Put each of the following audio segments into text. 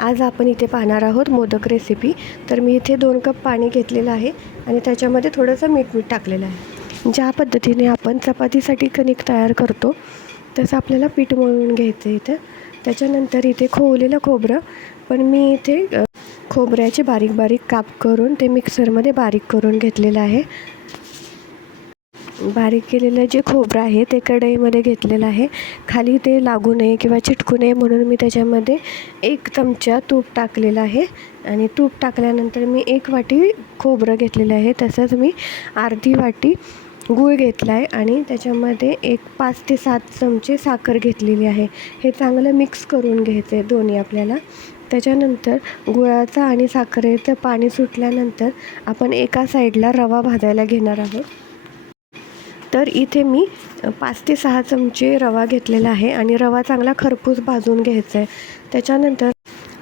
आज आपण इथे पाहणार आहोत मोदक रेसिपी तर मी इथे दोन कप पाणी घेतलेलं आहे आणि त्याच्यामध्ये थोडंसं मीठ मीठ टाकलेलं आहे. ज्या पद्धतीने आपण चपातीसाठी कणिक तयार करतो तसं आपल्याला पीठ मळून घ्यायचं आहे इथं. त्याच्यानंतर इथे खोवलेलं खोबरं पण मी इथे खोबऱ्याचे बारीक बारीक काप करून ते मिक्सरमध्ये बारीक करून घेतलेलं आहे. बारीक केलेलं जे खोबरं आहे ते कढईमध्ये घेतलेलं आहे. खाली ते लागू नये किंवा चिटकू नये म्हणून मी त्याच्यामध्ये एक चमचा तूप टाकलेलं आहे. आणि तूप टाकल्यानंतर मी एक वाटी खोबरं घेतलेलं आहे. तसंच मी अर्धी वाटी गूळ घेतला आहे आणि त्याच्यामध्ये एक पाच ते सात चमचे साखर घेतलेली आहे. हे चांगलं मिक्स करून घ्यायचं आहे दोन्ही आपल्याला. त्याच्यानंतर गुळाचं आणि साखरेचं पाणी सुटल्यानंतर आपण एका साईडला रवा भाजायला घेणार आहोत. तर इथे मी पाच ते सहा चमचे रवा घेतलेला आहे आणि रवा चांगला खरपूस भाजून घ्यायचा आहे. त्याच्यानंतर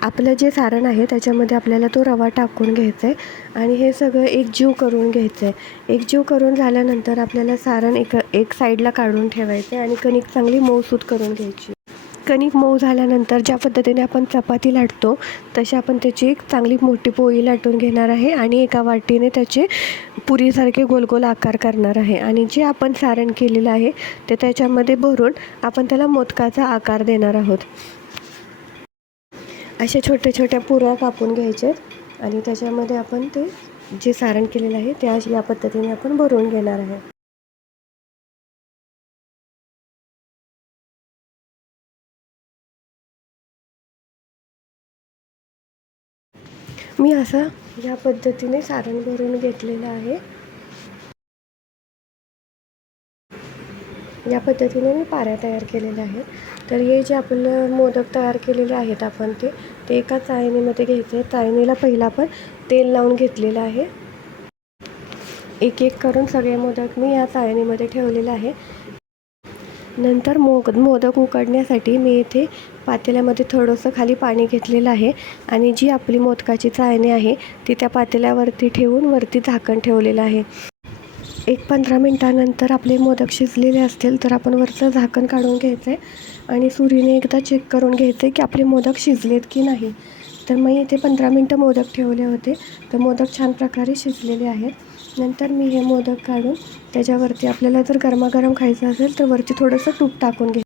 आपलं जे सारण आहे त्याच्यामध्ये आपल्याला तो रवा टाकून घ्यायचा आहे आणि हे सगळं एकजीव करून घ्यायचं आहे. एकजीव करून झाल्यानंतर आपल्याला सारण एक एक साईडला काढून ठेवायचं आहे आणि कणिक चांगली मऊसूत करून घ्यायची कणिक मऊ झाल्यानंतर ज्या पद्धतीने आपण चपाती लाटतो तशी आपण त्याची एक चांगली मोठी पोळी लाटून घेणार आहे आणि एका वाटीने त्याचे पुरीसारखे गोल गोल आकार करणार आहे. आणि जे आपण सारण केलेलं आहे ते त्याच्यामध्ये भरून आपण त्याला मोदकाचा आकार देणार आहोत. अशा छोट्या छोट्या पुऱ्या कापून घ्यायच्या आणि त्याच्यामध्ये आपण ते जे सारण केलेलं आहे ते अशा या पद्धतीने आपण भरून घेणार आहे. मी असं या पद्धतीने सारण भरून घेतलेलं आहे. या पद्धतीने मी पाऱ्या तयार केलेल्या आहेत. तर हे जे आपलं मोदक तयार केलेले आहेत आपण ते ते एका चाळणीमध्ये घ्यायचे आहे चाळणीला पहिला आपण तेल लावून घेतलेलं आहे. एक एक करून सगळे मोदक मी या चाळणीमध्ये ठेवलेले आहे. नंतर मोग मोदक उकडण्यासाठी मी इथे पातेल्यामध्ये थोडंसं खाली पाणी घेतलेलं आहे आणि जी आपली मोदकाची चाळणी आहे ती त्या पातेल्यावरती ठेवून वरती झाकण ठेवलेलं आहे. एक पंधरा मिनटानंतर आपले मोदक शिजलेले असतील तर आपण वरचं झाकण काढून घ्यायचं आहे आणि सुरीने एकदा चेक करून घ्यायचं आहे की आपले मोदक शिजलेत की नाही. तर मी इथे पंधरा मिनटं मोदक ठेवले होते. तर मोदक छान प्रकारे शिजलेले आहेत. नंतर मी हे मोदक काढून त्याच्यावरती आपल्याला जर गरमागरम खायचं असेल तर वरती थोडंसं तूप टाकून घे.